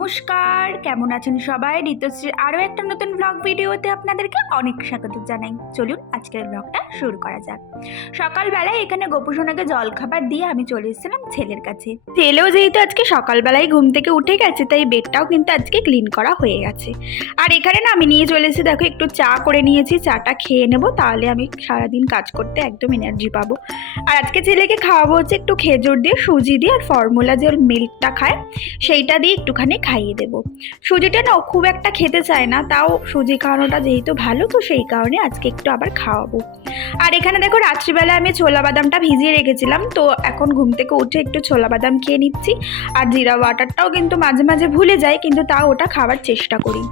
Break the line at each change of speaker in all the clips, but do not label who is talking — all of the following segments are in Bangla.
নমস্কার, কেমন আছেন সবাই? ঋতুশ্রীর আরও একটা নতুন ব্লগ ভিডিওতে আপনাদেরকে অনেক স্বাগত জানাই। চলুন আজকের ব্লগটা শুরু করা যাক। সকালবেলায় এখানে গোপুসোনাকে জলখাবার দিয়ে আমি চলে এসেছিলাম ছেলের কাছে। ছেলেও যেহেতু আজকে সকালবেলায় ঘুম থেকে উঠে গেছে, তাই বেডটাও কিন্তু আজকে ক্লিন করা হয়ে গেছে। আর এখানে না আমি নিয়ে চলে এসেছি দেখো একটু চা করে নিয়েছি, চাটা খেয়ে নেব, তাহলে আমি সারাদিন কাজ করতে একদম এনার্জি পাবো। আর আজকে ছেলেকে খাওয়াবো হচ্ছে একটু খেজুর দিয়ে, সুজি দিয়ে আর ফর্মুলা যে মিল্কটা খায়, সেইটা দিয়ে একটুখানি খাইয়ে দেবো। সুজিটা না খুব একটা খেতে চায় না, তাও সুজি খাওয়ানোটা যেহেতু ভালো, তো সেই কারণে আজকে একটু আবার খাওয়াবো। আর এখানে দেখো রাত্রিবেলা আমি ছোলা বাদামটা ভিজিয়ে রেখেছিলাম, তো এখন ঘুম থেকে উঠে একটু ছোলা বাদাম খেয়ে নিচ্ছি। আর জিরা ওয়াটারটাও কিন্তু মাঝে মাঝে ভুলে যাই কিন্তু তাও ওটা খাওয়ার চেষ্টা করি।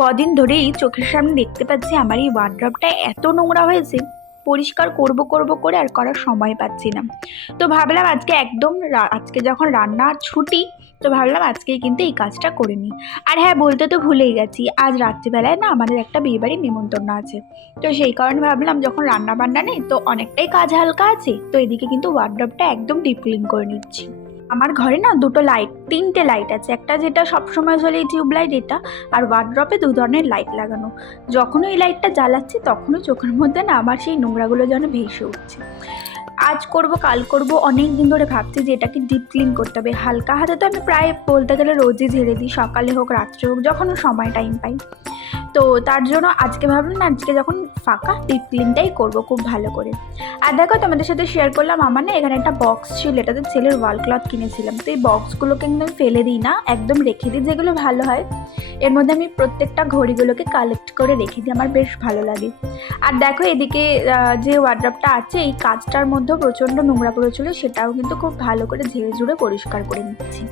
কদিন ধরেই চোখের সামনে দেখতে পাচ্ছি আমার এই ওয়ার্ড্রপটা এত নোংরা হয়েছে, পরিষ্কার করব করব করে আর করার সময় পাচ্ছি না। তো ভাবলাম আজকে একদম আজকে যখন রান্নার ছুটি তো ভাবলাম আজকেই কিন্তু এই কাজটা করে নিই। আর হ্যাঁ বলতে তো ভুলেই গেছি, আজ রাত্রিবেলায় না আমাদের একটা বিয়েবাড়ির নিমন্ত্রণ আছে। তো সেই কারণে ভাবলাম যখন রান্না বান্না নেই, তো অনেকটাই কাজ হালকা আছে, তো এদিকে কিন্তু ওয়ার্ড্রপটা একদম ডিপ ক্লিন করে নিচ্ছি। আমার ঘরে না দুটো লাইট তিনটে লাইট আছে, একটা যেটা সবসময় জ্বলে টিউব লাইট এটা, আর ওয়ার্ড্রপে দু ধরনের লাইট লাগানো। যখন ওই লাইটটা জ্বালাচ্ছি, তখনই চোখের মধ্যে না আমার সেই নোংরাগুলো যেন ভেসে উঠছে। আজ করব, কাল করব, অনেক দিন ধরে ভাবছি যে এটাকে ডিপ ক্লিন করতে হবে। হালকা হাতে তো আমি প্রায় বলতে গেলে রোজই ঝেড়ে দিই, সকালে হোক, রাত্রে হোক যখন সময় টাইম পাই। তো তার জন্য আজকে ভাবলাম আজকে যখন ফাঁকা ডিপ ক্লিনটাই করব খুব ভালো করে। আর দেখো তোমাদের সাথে শেয়ার করলাম, আমার না এখানে একটা বক্স ছিল, এটাতে ছেলের ওয়াল ক্লথ কিনেছিলাম। তো এই বক্সগুলোকে আমি ফেলে দিই না, একদম রেখে দিই, যেগুলো ভালো হয়। এর মধ্যে আমি প্রত্যেকটা ঘড়িগুলোকে কালেক্ট করে রেখে দিই, আমার বেশ ভালো লাগে। আর দেখো এদিকে যে ওয়ার্ড্রপটা আছে, এই কাজটার মধ্যেও প্রচণ্ড নোংরা পড়েছিল, সেটাও কিন্তু খুব ভালো করে ঝেড়ে ঝুড়ে পরিষ্কার করে নিচ্ছি।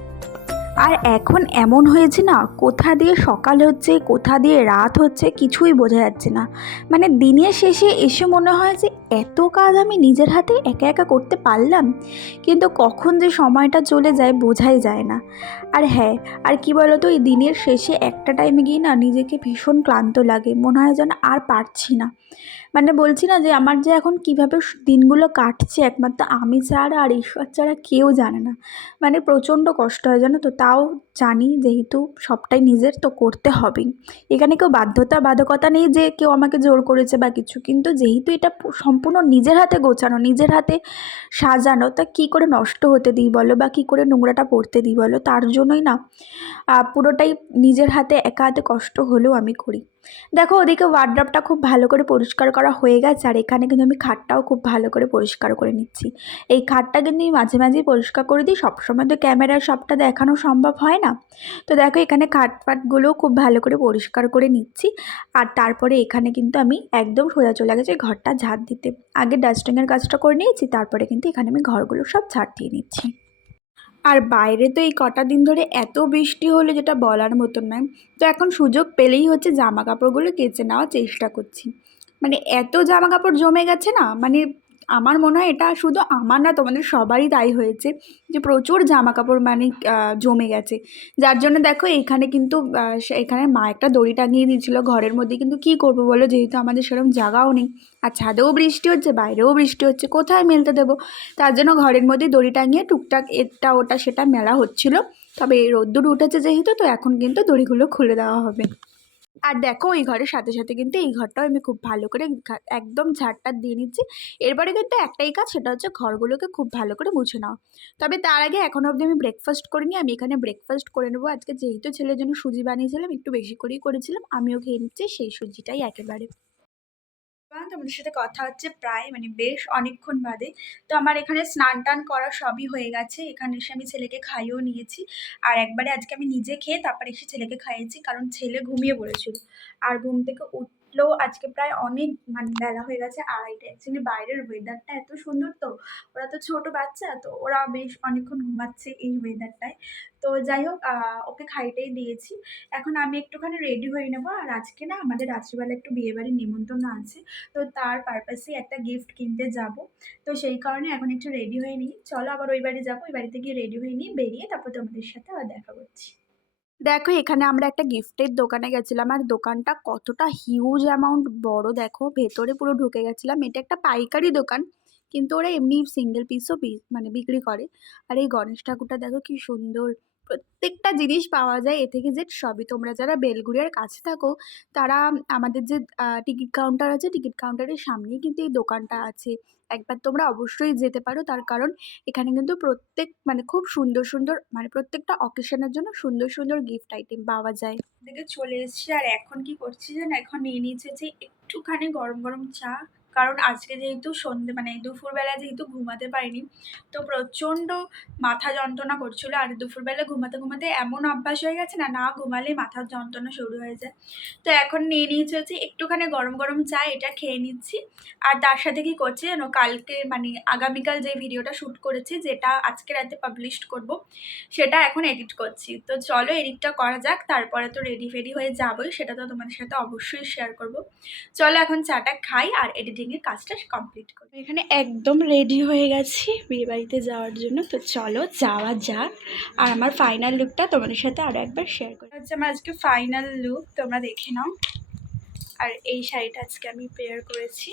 আর এখন এমন হয়েছে না, কোথা দিয়ে সকাল হচ্ছে, কোথা দিয়ে রাত হচ্ছে কিছুই বোঝা যাচ্ছে না। মানে দিনের শেষে এসে মনে হয় যে এত কাজ আমি নিজের হাতে একা একা করতে পারলাম, কিন্তু কখন যে সময়টা চলে যায় বোঝাই যায় না। আর হ্যাঁ আর কি বলতো, এই দিনের শেষে একটা টাইমে গিয়ে না নিজেকে ভীষণ ক্লান্ত লাগে, মনে হয় যেন আর পারছি না। মানে বলছি না যে আমার যে এখন কীভাবে দিনগুলো কাটছে, একমাত্র আমি ছাড়া আর ঈশ্বর ছাড়া কেউ জানে না। মানে প্রচণ্ড কষ্ট হয় জানো তো, তাও জানি যেহেতু সবটাই নিজের তো করতে হবেই। এখানে কেউ বাধ্যতা বাধকতা নেই যে কেউ আমাকে জোর করেছে বা কিছু, কিন্তু যেহেতু এটা সম্পূর্ণ নিজের হাতে গোছানো, নিজের হাতে সাজানো, তা কী করে নষ্ট হতে দিই বলো বা কী করে নোংরাটা পড়তে দিই বলো? তার জন্যই না পুরোটাই নিজের হাতে একা হাতে কষ্ট হলেও আমি করি। দেখো, ওদিকে ওয়ার্ড্রপটা খুব ভালো করে পরিষ্কার করা হয়ে গেছে, আর এখানে কিন্তু আমি খাটটাও খুব ভালো করে পরিষ্কার করে নিচ্ছি। এই খাটটা কিন্তু আমি মাঝে মাঝেই পরিষ্কার করে দিই, সবসময় তো ক্যামেরায় সবটা দেখানো সম্ভব হয় না। তো দেখো, এখানে খাট ফাটগুলোও খুব ভালো করে পরিষ্কার করে নিচ্ছি, আর তারপরে এখানে কিন্তু আমি একদম সোজা চলে গেছি ঘরটা ঝাড় দিতে। আগে ডাস্টিংয়ের কাজটা করে নিয়েছি, তারপরে কিন্তু এখানে আমি ঘরগুলো সব ঝাড় দিয়ে নিচ্ছি। আর বাইরে তো এই কটা দিন ধরে এত বৃষ্টি হলো যেটা বলার মতন নয়। তো এখন সুযোগ পেলেই হচ্ছে জামা কাপড়গুলো কেচে নেওয়ার চেষ্টা করছি। মানে এত জামা কাপড় জমে গেছে না মানে আমার মনে হয় এটা শুধু আমার না, তোমাদের সবারই দায়ী হয়েছে যে প্রচুর জামা কাপড় মানে জমে গেছে। যার জন্য দেখো এখানে কিন্তু এখানে মা একটা দড়ি টাঙিয়ে দিয়েছিল ঘরের মধ্যে। কিন্তু কি করব বলো? যেহেতু আমাদের সেরকম জায়গাও নেই। আর ছাদেও বৃষ্টি হচ্ছে, বাইরেও বৃষ্টি হচ্ছে, কোথায় মেলতে দেবো? তার জন্য ঘরের মধ্যে দড়ি টাঙিয়ে টুকটাক এটা, ওটা, সেটা মেলা হচ্ছিল। তবে রোদ্দুর উঠেছে যেহেতু, তো এখন কিন্তু দড়িগুলো খুলে দেওয়া হবে। আর দেখো এই ঘরের সাথে সাথে কিন্তু এই ঘরটাও আমি খুব ভালো করে একদম ঝাড়টা দিয়ে নিচ্ছি। এরপরে কিন্তু একটাই কাজ, সেটা হচ্ছে ঘরগুলোকে খুব ভালো করে মুছে নাও তবে তার আগে এখনও অবধি আমি ব্রেকফাস্ট করিনি, আমি এখানে ব্রেকফাস্ট করে নেব। আজকে যেহেতু ছেলের জন্য সুজি বানিয়েছিলাম, একটু বেশি করেই করেছিলাম, আমিও খেয়ে নিচ্ছি, সেই সুজিটাই একেবারে। তোমাদের সাথে কথা হচ্ছে প্রায় মানে বেশ অনেকক্ষণ বাদে। তো আমার এখানে স্নান টান করা সবই হয়ে গেছে। এখানে এসে আমি ছেলেকে খাইয়েও নিয়েছি। আর একবারে আজকে আমি নিজে খেয়ে তারপরে এসে ছেলেকে খাইয়েছি, কারণ ছেলে ঘুমিয়ে পড়েছিল। আর ঘুম থেকে উঠলেও আজকে প্রায় অনেক মানে বেলা হয়ে গেছে আড়াইটে অ্যাকচুয়ালি বাইরের ওয়েদারটা এত সুন্দর তো, ওরা তো ছোট বাচ্চা তো ওরা বেশ অনেকক্ষণ ঘুমাচ্ছে এই ওয়েদারটায় তো যাই হোক ওকে খাইটাই দিয়েছি। এখন আমি একটুখানি রেডি হয়ে নেব আর আজকে না আমাদের রাত্রিবেলা একটু বিয়েবাড়ির নিমন্ত্রণ আছে, তো তার পারপাসে একটা গিফট কিনতে যাব। তো সেই কারণে এখন একটু রেডি হয়ে নিই। চলো আবার ওই বাড়ি যাব, ওই বাড়িতে গিয়ে রেডি হয়ে নিই, বেরিয়ে তারপর তোমাদের সাথে আবার দেখা করছি দেখো, এখানে আমরা একটা গিফটের দোকানে গেছিলাম আর দোকানটা কতটা হিউজ অ্যামাউন্ট বড় দেখো, ভেতরে পুরো ঢুকে গেছিলাম। এটা একটা পাইকারি দোকান, কিন্তু ওরা এমনি সিঙ্গেল পিসও মানে বিক্রি করে। আর এই গণেশ ঠাকুরটা দেখো কি সুন্দর, প্রত্যেকটা জিনিস পাওয়া যায়। এ থেকে জেড সবই। তোমরা যারা বেলগুড়িয়ার কাছে থাকো, তারা আমাদের যে টিকিট কাউন্টার আছে, টিকিট কাউন্টারের সামনেই কিন্তু এই দোকানটা আছে। একবার তোমরা অবশ্যই যেতে পারো। তার কারণ এখানে কিন্তু প্রত্যেক মানে খুব সুন্দর সুন্দর মানে প্রত্যেকটা অকেশনের জন্য সুন্দর সুন্দর গিফট আইটেম পাওয়া যায়। দেখে চলে এসেছি আর এখন কি করছি যেন এখন নিয়ে নিয়েছে যে একটুখানি গরম গরম চা। কারণ আজকে যেহেতু সন্ধে মানে দুপুরবেলা যেহেতু ঘুমাতে পারিনি, তো প্রচণ্ড মাথা যন্ত্রণা করছিল। আর দুপুরবেলা ঘুমাতে ঘুমাতে এমন অভ্যাস হয়ে গেছে না না ঘুমালে মাথার যন্ত্রণা শুরু হয়ে যায়। তো এখন নিয়ে নিয়েছে হচ্ছে একটুখানি গরম গরম চা, এটা খেয়ে নিচ্ছি। আর তার সাথে কি করছি যেন কালকে মানে আগামীকাল যে ভিডিওটা শ্যুট করেছি, যেটা আজকে রাতে পাবলিশ করব, সেটা এখন এডিট করছি। তো চলো এডিটটা করা যাক, তারপরে তো রেডি ফেডি হয়ে যাবোই, সেটা তো তোমাদের সাথে অবশ্যই শেয়ার করব। চলো এখন চাটা খাই আর এডিটিংয়ের কাজটা কমপ্লিট করি। এখানে একদম রেডি হয়ে গেছি বিয়ে বাড়িতে যাওয়ার জন্য। তো চলো যাওয়া যাক। আর আমার ফাইনাল লুকটা তোমাদের সাথে আরও একবার শেয়ার করি। হচ্ছে আমার আজকে ফাইনাল লুক তোমরা দেখে নাও। আর এই শাড়িটা আজকে আমি পেয়ার করেছি।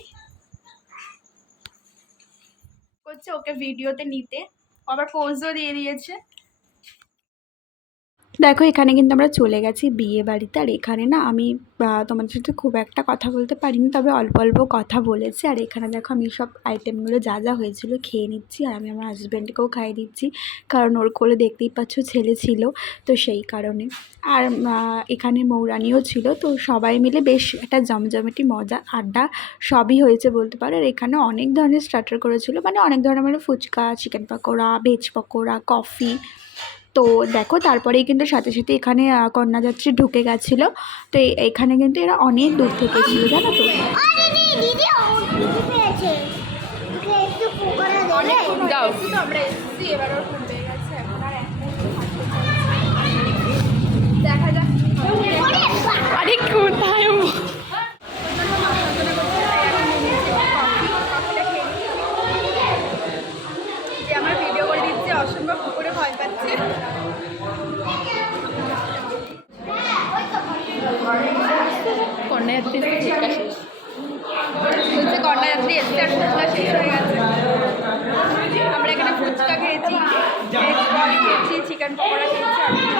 করছে ওকে ভিডিওতে নিতে। আবার পোজও দিয়ে দিয়েছে। দেখো, এখানে কিন্তু আমরা চলে গেছি বিয়ে বাড়িতে। আর এখানে না আমি তোমাদের সাথে খুব একটা কথা বলতে পারিনি, তবে অল্প অল্প কথা বলেছি। আর এখানে দেখো, আমি সব আইটেমগুলো যা যা হয়েছিল খেয়ে নিচ্ছি, আর আমি আমার হাজব্যান্ডকেও খাইয়ে দিচ্ছি, কারণ ওর কোলে দেখতেই পাচ্ছ ছেলে ছিল, তো সেই কারণে। আর এখানে মৌরানিও ছিল, তো সবাই মিলে বেশ একটা জমজমাটি মজা, আড্ডা সবই হয়েছে বলতে পারো। আর এখানে অনেক ধরনের স্টার্টার করেছিল মানে অনেক ধরনের মানে phuchka chicken pakora veg pakora coffee তো দেখো তারপরেই কিন্তু সাথে সাথে এখানে আহ, কন্যাযাত্রী ঢুকে গেছিল। তো এখানে কিন্তু এরা অনেক দূর থেকে ছিল জানো তো?
যাও।
দেখা যাক
আরে কোথায় ও?
যে আমার ভিডিও করে দিচ্ছে অসম্ভব পুকুরে ভয় পাচ্ছে
কন্যাযাত্রী ফুচকা শেষ
আর ফুচকা শেষ হয়ে গেছে আমরা এখানে ফুচকা খেয়েছি খেয়েছি চিকেন পকোড়া খেয়েছি